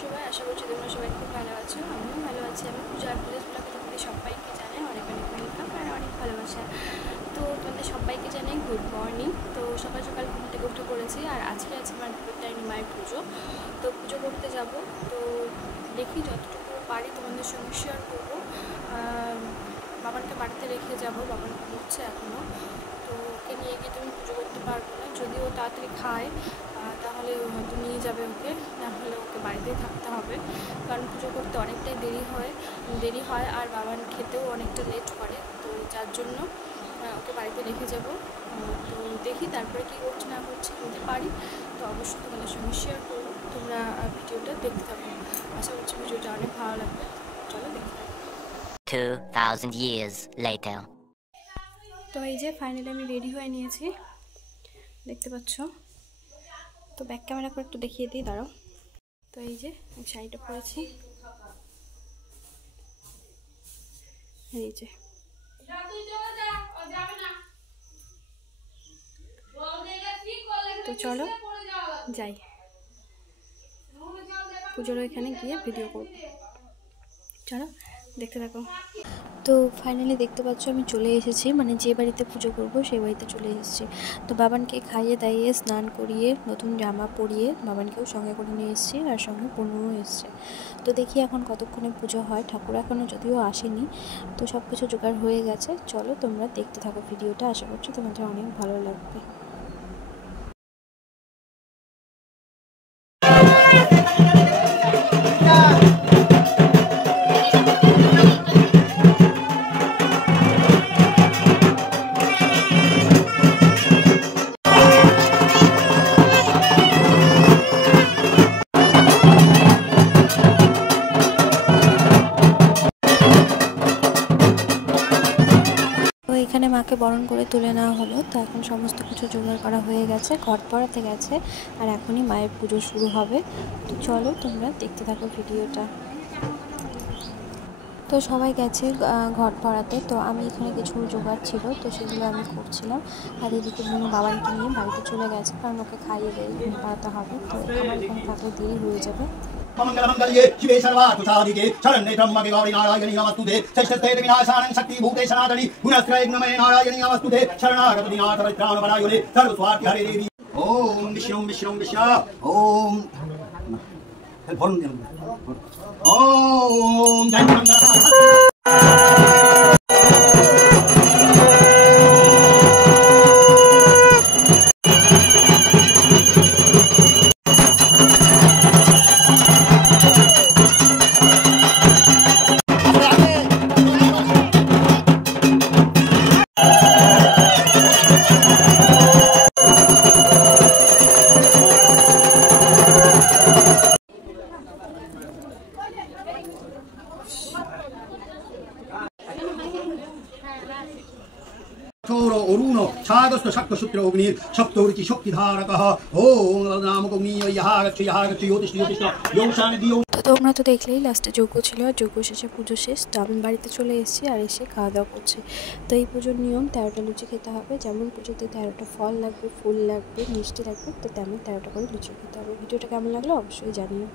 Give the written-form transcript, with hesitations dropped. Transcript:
সবাই, আশা করছি তোমরা সবাই খুব ভালো আছো। আমিও ভালো আছি। আমি পূজার ভিলেজ ব্লগে তোমাদের সবাইকে জানাই অনেক অনেক ওয়েলকাম আর অনেক ভালোবাসা। তো তোমাদের সবাইকে জানাই গুড মর্নিং। তো সকাল সকাল ঘুম থেকে উঠে পড়েছি, আর আজকে আছে আমার দুপুরটাইনি মায়ের পুজো। তো পুজো করতে যাব, তো দেখি যতটুকু পারি তোমাদের সঙ্গে শেয়ার করবো। বাবানকে বাড়িতে রেখে যাব, বাবান ঘুমোচ্ছে এখনও। তো ওকে নিয়ে গিয়ে তুমি পুজো করতে পারবো না, যদি ও তাড়াতাড়ি খায় তাহলে হয়তো নিয়ে যাবে ওকে, না হলে ওকে বাড়িতেই থাকতে হবে, কারণ পুজো করতে অনেকটাই দেরি হয় আর বাবান খেতেও অনেকটা লেট করে। তো যার জন্য ওকে বাড়িতে রেখে যাব। তো দেখি তারপরে কী করছি না করছি, যদি পারি তো অবশ্যই তোমাদের সঙ্গে শেয়ার করবো। তোমরা ভিডিওটা দেখতে থাকো, আশা করছি ভিডিওটা অনেক ভালো লাগবে। চলো দেখতে থাকো। 2000 years later. তো এই যে ফাইনালি আমি রেডি হয়ে নিয়েছি, দেখতে পাচ্ছ। তো ব্যাক ক্যামেরা করে একটু দেখিয়ে দিই, দাঁড়াও। তো এই যে আমি শাড়িটা পরেছি, এই যে। তো চলো যাই, পুজোর এখানে গিয়ে ভিডিও করব। চলো দেখতে থাকো। তো ফাইনালি দেখতে পাচ্ছ আমি চলে এসেছি, মানে যে বাড়িতে পুজো করব সেই বাড়িতে চলে এসেছি। তো বাবানকে খাইয়ে দাইয়ে স্নান করিয়ে নতুন জামা পরিয়ে বাবানকেও সঙ্গে করে নিয়ে এসেছি, আর সঙ্গে পনুও এসছে। তো দেখি এখন কতক্ষণে পুজো হয়, ঠাকুর এখনও যদিও আসেনি। তো সব কিছু জোগাড় হয়ে গেছে, চলো তোমরা দেখতে থাকো ভিডিওটা, আশা করছি তোমাদের অনেক ভালো লাগবে। এখানে মাকে বরণ করে তুলে নেওয়া হলো। তো এখন সমস্ত কিছু জোগাড় করা হয়ে গেছে, ঘট পড়াতে গেছে, আর এখনই মায়ের পুজো শুরু হবে। তো চলো তোমরা দেখতে থাকো ভিডিওটা। তো সবাই গেছে ঘট পড়াতে, তো আমি এখানে কিছু জোগাড় ছিল তো সেগুলো আমি করছিলাম। আর এদিকে বোন বাবানকে নিয়ে বাড়িতে চলে গেছে, কারণ ওকে খাইয়ে দিয়ে ঘুম পাড়াতে হবে। তো আমার এখানে থাকলে দেরি হয়ে যাবে। मंगलमंगल्ये शिवे सर्वार्थसाधिके शरण्ये त्र्यम्बके गौरी नारायणी नमस्तुते श्रेष्ठस्ते विनाशानं शक्तिभूते सनातनी गुणत्रयग्नमये नारायणी नमस्तुते शरणागत दिनाथ परित्राणपरायणे सर्वस्वार्थी हरे देवी। ओम विष्णु विष्णु विष्णु ओम ओम जय मंगल। ओरुनो छागस्थ शक्ति सूत्र अग्निर सप्तऋचि शक्तिधारकः ओम नामकोग्नियो यहागच्छ योतिष्ठ योतिष्ठ योशान दियो। তো তোমরা তো দেখলেই লাস্টে যজ্ঞ ছিল, আর যজ্ঞ শেষে পুজো শেষ। তো আমি বাড়িতে চলে এসেছি আর এসে খাওয়া দাওয়া করছি। তো এই পুজোর নিয়ম 13টা লুচি খেতে হবে, যেমন পুজোতে 13টা ফল লাগবে, ফুল লাগবে, মিষ্টি লাগবে, তো তেমন 13টা করে লুচি খেতে হবে। ভিডিওটা কেমন লাগলো অবশ্যই জানিও।